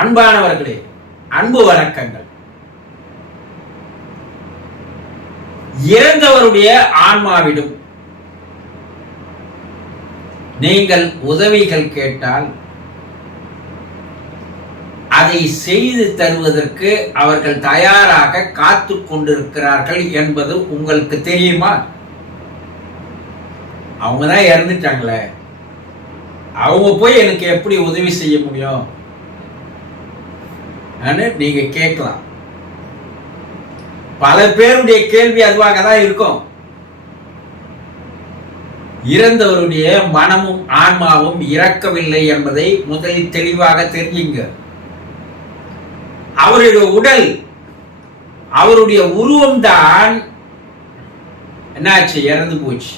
அன்பானவர்களே அன்பு வணக்கங்கள். இறந்தவருடைய ஆன்மாவிடும் நீங்கள் உதவிகள் கேட்டால் அதை செய்து தருவதற்கு அவர்கள் தயாராக காத்து கொண்டிருக்கிறார்கள் என்பது உங்களுக்கு தெரியுமா? அவங்க தான் இறந்துட்டாங்களே. அவங்க போய் எனக்கு எப்படி உதவி செய்ய முடியும்? நீங்க கேட்கலாம். பல பேருடைய கேள்வி அதுவாக தான் இருக்கும். இறந்தவருடைய மனமும் ஆன்மாவும் இறக்கவில்லை என்பதை முதலில் தெளிவாக தெரிஞ்சுங்க. அவருடைய உடல் அவருடைய உருவம் தான் என்னாச்சு இறந்து போச்சு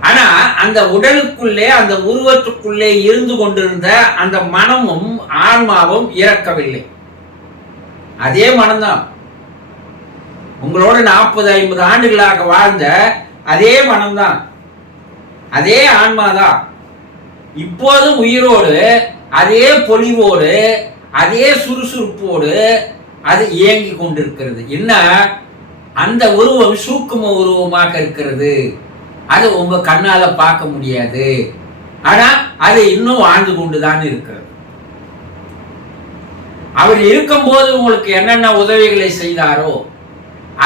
ஆனா அந்த உடலுக்குள்ளே அந்த உருவத்துக்குள்ளே இருந்து கொண்டிருந்த அந்த மனமும் ஆன்மாவும் இறக்கவில்லை. அதே மனம்தான். உங்களோட நாற்பது ஐம்பது ஆண்டுகளாக வாழ்ந்த அதே மனம்தான். அதே ஆன்மாதான். இப்போதும் உயிரோடு அதே பொலிவோடு அதே சுறுசுறுப்போடு அது இயங்கி கொண்டிருக்கிறது. என்ன? அந்த உருவம் சூக்கும உருவமாக இருக்கிறது. அது உங்க கண்ணால பார்க்க முடியாது. ஆனா அது இன்னும் வாழ்ந்து கொண்டுதான் இருக்கிறது. அவர் இருக்கும்போது உங்களுக்கு என்னென்ன உதவிகளை செய்தாரோ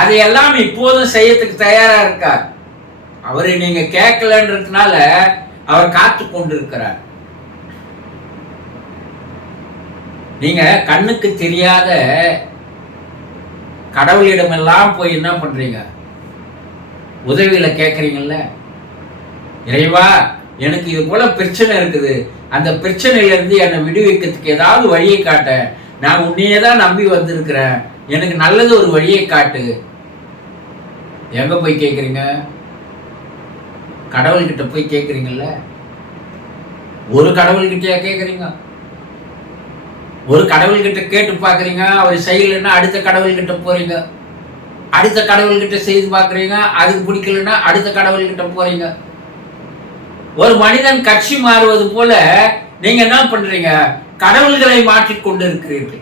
அதையெல்லாம் இப்போதும் செய்யறதுக்கு தயாரா இருக்கார். அவரை நீங்க கேட்கலன்றதுனால அவர் காத்து கொண்டிருக்கிறார். நீங்க கண்ணுக்கு தெரியாத கடவுளிடமெல்லாம் போய் என்ன பண்றீங்க? உதவியில் கேட்குறீங்கள இறைவா எனக்கு இது போல பிரச்சனை இருக்குது. அந்த பிரச்சனையிலேருந்து என்னை விடுவிக்கிறதுக்கு ஏதாவது வழியை காட்ட நான் உன்னையே தான் நம்பி வந்திருக்கிறேன். எனக்கு நல்லது ஒரு வழியை காட்டு. எங்கே போய் கேட்குறீங்க? கடவுள்கிட்ட போய் கேட்குறீங்கள ஒரு கடவுள்கிட்டயா கேட்குறீங்க? ஒரு கடவுள்கிட்ட கேட்டு பார்க்குறீங்க அவர் செய்யலைன்னா அடுத்த கடவுள்கிட்ட போகிறீங்க அடுத்த கடவுள்கிட்ட செய்து பார்க்குறீங்க அதுக்கு பிடிக்கலன்னா அடுத்த கடவுள்கிட்ட போறீங்க. ஒரு மனிதன் கட்சி மாறுவது போல நீங்க என்ன பண்றீங்க? கடவுள்களை மாற்றிக்கொண்டு இருக்கிறீர்கள்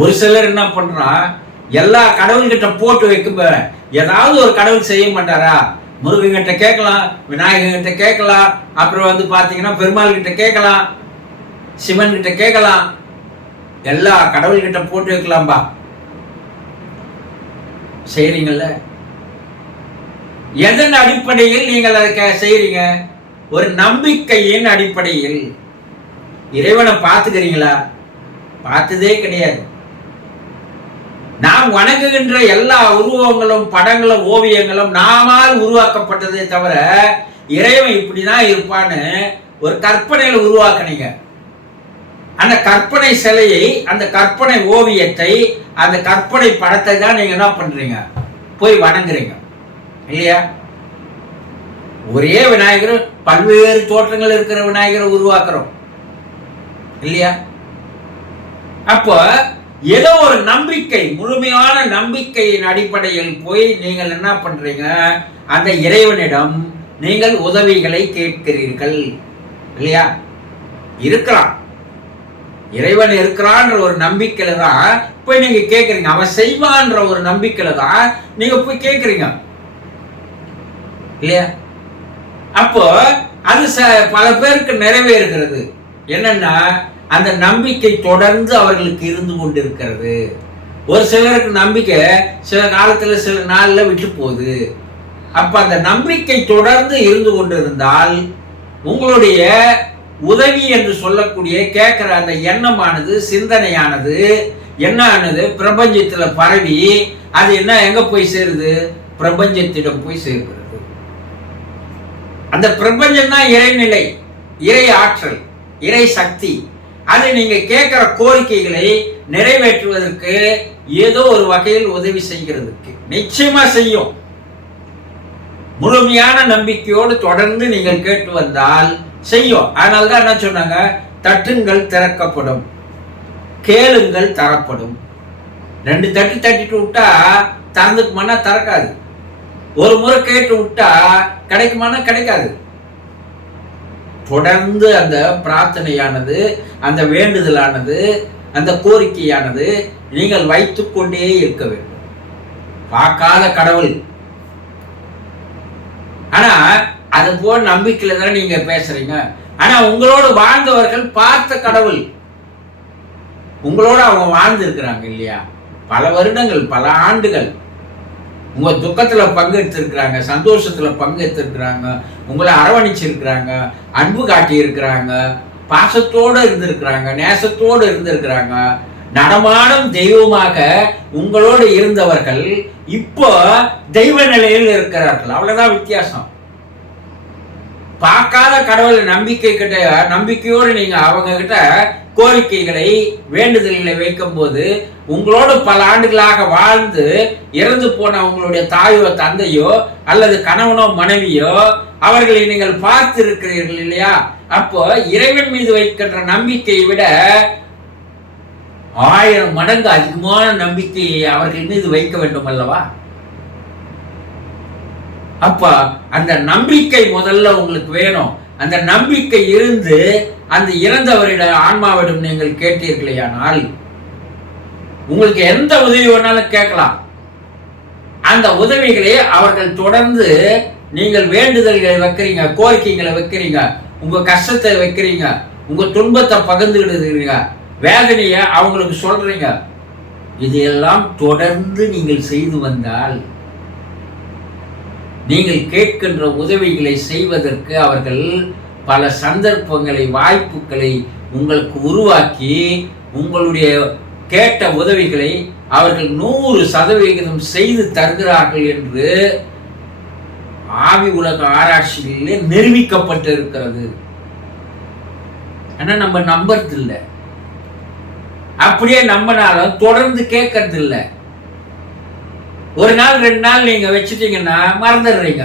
ஒரு சிலர் என்ன பண்றான் எல்லா கடவுள்கிட்ட போட்டு வைக்கும் ஏதாவது ஒரு கடவுள் செய்ய மாட்டாரா? முருகன்கிட்ட கேட்கலாம் விநாயகர்கிட்ட கேட்கலாம் அப்புறம் வந்து பாத்தீங்கன்னா பெருமாள் கிட்ட கேட்கலாம் சிவன் கிட்ட கேட்கலாம். எல்லா கடவுள்கிட்ட போட்டு வைக்கலாம்பா. செய்றீங்கல்ல? எதன் அடிப்படையில் நீங்கள் அதை கே- செய்றீங்க? ஒரு நம்பிக்கையின் அடிப்படையில். இறைவனை பார்த்துக்கிறீங்களா? பார்த்ததே கிடையாது. நாம் வணங்குகின்ற எல்லா உருவங்களும் படங்களும் ஓவியங்களும் நாமால் உருவாக்கப்பட்டதே தவிர இறைவன் இப்படிதான் இருப்பான்னு ஒரு கற்பனையில உருவாக்குனீங்க. அந்த கற்பனை சிலையை அந்த கற்பனை ஓவியத்தை அந்த கற்பனை படத்தை தான் நீங்க என்ன பண்றீங்க? போய் வணங்குறீங்க. இல்லையா? ஒரே விநாயகர் பல்வேறு தோற்றங்கள் இருக்கிற விநாயகரை உருவாக்குறோம். இல்லையா? அப்போ ஏதோ ஒரு நம்பிக்கை முழுமையான நம்பிக்கையின் அடிப்படையில் போய் நீங்கள் என்ன பண்றீங்க? அந்த இறைவனிடம் நீங்கள் உதவிகளை கேட்கிறீர்கள். இல்லையா? இருக்கலாம். இறைவன் இருக்கிறான்ற ஒரு நம்பிக்கையில தான் போய் நீங்க கேட்குறீங்க அவன் செய்வான்ற ஒரு நம்பிக்கையில தான் நீங்க போய் கேட்குறீங்க இல்லையா? அப்போ அது ச- பல பேருக்கு நிறைவேறுகிறது. என்னன்னா அந்த நம்பிக்கை தொடர்ந்து அவர்களுக்கு இருந்து கொண்டிருக்கிறது. ஒரு சிலருக்கு நம்பிக்கை சில காலத்துல சில நாள்ல விட்டு போகுது. அப்ப அந்த நம்பிக்கை தொடர்ந்து இருந்து கொண்டிருந்தால் உங்களுடைய உதவி என்று சொல்லக்கூடிய கேட்குற அந்த எண்ணமானது சிந்தனையானது என்ன ஆனது? பிரபஞ்சத்தில் பரவி அது என்ன எங்க போய் சேருது? பிரபஞ்சத்திடம் போய் சேர்கிறது. அந்த பிரபஞ்சம் தான் இறைநிலை இறை ஆற்றல் இறை சக்தி. அது நீங்க கேட்கிற கோரிக்கைகளை நிறைவேற்றுவதற்கு ஏதோ ஒரு வகையில் உதவி செய்கிறதுக்கு. நிச்சயமா செய்யும். முழுமையான நம்பிக்கையோடு தொடர்ந்து நீங்கள் கேட்டு வந்தால் செய்யும். அதனால தான் என்ன சொன்னாங்க? தட்டுங்கள் திறக்கப்படும். கேளுங்கள் தரப்படும். ரெண்டு தட்டு தட்டிட்டு விட்டா திறந்துக்குமானா திறக்காது. ஒரு முறை கேட்டு விட்டா கிடைக்குமானா கிடைக்காது. தொடர்ந்து அந்த பிரார்த்தனையானது அந்த வேண்டுதலானது அந்த கோரிக்கையானது நீங்கள் வைத்துக்கொண்டே இருக்க வேண்டும். பார்க்காத கடவுள். ஆனா அது போல் நம்பிக்கையில் தானே நீங்கள் பேசுகிறீங்க ஆனால் உங்களோடு வாழ்ந்தவர்கள் பார்த்த கடவுள். உங்களோட அவங்க வாழ்ந்துருக்கிறாங்க இல்லையா? பல வருடங்கள் பல ஆண்டுகள். உங்கள் துக்கத்தில் பங்கெடுத்திருக்கிறாங்க சந்தோஷத்தில் பங்கெடுத்திருக்கிறாங்க உங்களை அரவணைச்சிருக்கிறாங்க அன்பு காட்டி இருக்கிறாங்க பாசத்தோடு இருந்திருக்கிறாங்க நேசத்தோடு இருந்திருக்கிறாங்க. நடமாடும் தெய்வமாக உங்களோடு இருந்தவர்கள் இப்போ தெய்வ நிலையில் இருக்கிறார்கள். அவ்வளோதான் வித்தியாசம். பார்க்காத கடவுள் நம்பிக்கை கிட்ட நம்பிக்கையோடு நீங்க அவங்க கிட்ட கோரிக்கைகளை வேண்டுதல்களை வைக்கும் போது உங்களோடு பல ஆண்டுகளாக வாழ்ந்து இறந்து போன உங்களுடைய தாயோ தந்தையோ அல்லது கணவனோ மனைவியோ அவர்களை நீங்கள் பார்த்து இருக்கிறீர்கள் இல்லையா? அப்போ இறைவன் மீது வைக்கின்ற நம்பிக்கையை விட ஆயிரம் மடங்கு அதிகமான நம்பிக்கையை அவர்கள் மீது வைக்க வேண்டும் அல்லவா? அப்ப அந்த நம்பிக்கை முதல்ல உங்களுக்கு வேணும். அந்த நம்பிக்கை இருந்து அந்த இறந்தவரிட ஆன்மாவிடம் நீங்கள் கேட்டீர்களேயானால் உங்களுக்கு எந்த உதவி வேணாலும் கேட்கலாம். அந்த உதவிகளை அவர்கள் தொடர்ந்து நீங்கள் வேண்டுதல்களை வைக்கிறீங்க கோரிக்கைகளை வைக்கிறீங்க உங்க கஷ்டத்தை வைக்கிறீங்க உங்க துன்பத்தை பகிர்ந்துக்கிடுறீங்க வேதனையை அவங்களுக்கு சொல்றீங்க. இதையெல்லாம் தொடர்ந்து நீங்கள் செய்து வந்தால் நீங்கள் கேட்கின்ற உதவிகளை செய்வதற்கு அவர்கள் பல சந்தர்ப்பங்களை வாய்ப்புகளை உங்களுக்கு உருவாக்கி உங்களுடைய கேட்ட உதவிகளை அவர்கள் நூறு சதவிகிதம் செய்து தருகிறார்கள் என்று ஆவி உலக ஆராய்ச்சிகளிலே நிரூபிக்கப்பட்டு இருக்கிறது ஆனா நம்ம நம்புறது இல்லை அப்படியே நம்பினாலும் தொடர்ந்து கேட்கறது இல்லை ஒரு நாள் ரெண்டு நாள் நீங்க வச்சுட்டீங்கன்னா மறந்துடுறீங்க.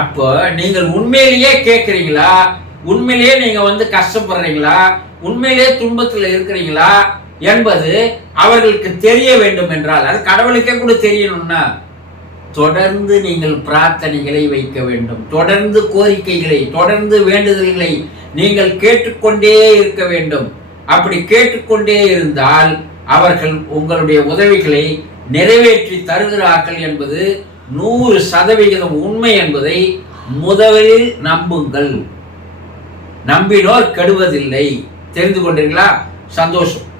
அப்போ நீங்கள் உண்மையிலேயே கேட்குறீங்களா? உண்மையிலேயே நீங்க வந்து கஷ்டப்படுறீங்களா? உண்மையிலேயே துன்பத்தில் இருக்கிறீங்களா? என்பது அவர்களுக்கு தெரிய வேண்டும் என்றால் அது கடவுளுக்கே கூட தெரியணும்னா தொடர்ந்து நீங்கள் பிரார்த்தனைகளை வைக்க வேண்டும். தொடர்ந்து கோரிக்கைகளை தொடர்ந்து வேண்டுதல்களை நீங்கள் கேட்டுக்கொண்டே இருக்க வேண்டும். அப்படி கேட்டுக்கொண்டே இருந்தால் அவர்கள் உங்களுடைய உதவிகளை நிறைவேற்றி தருகிறார்கள் என்பது நூறு சதவிகிதம் உண்மை என்பதை முதலில் நம்புங்கள். நம்பினோர் கெடுவதில்லை. தெரிந்து கொண்டீர்களா? சந்தோஷம்.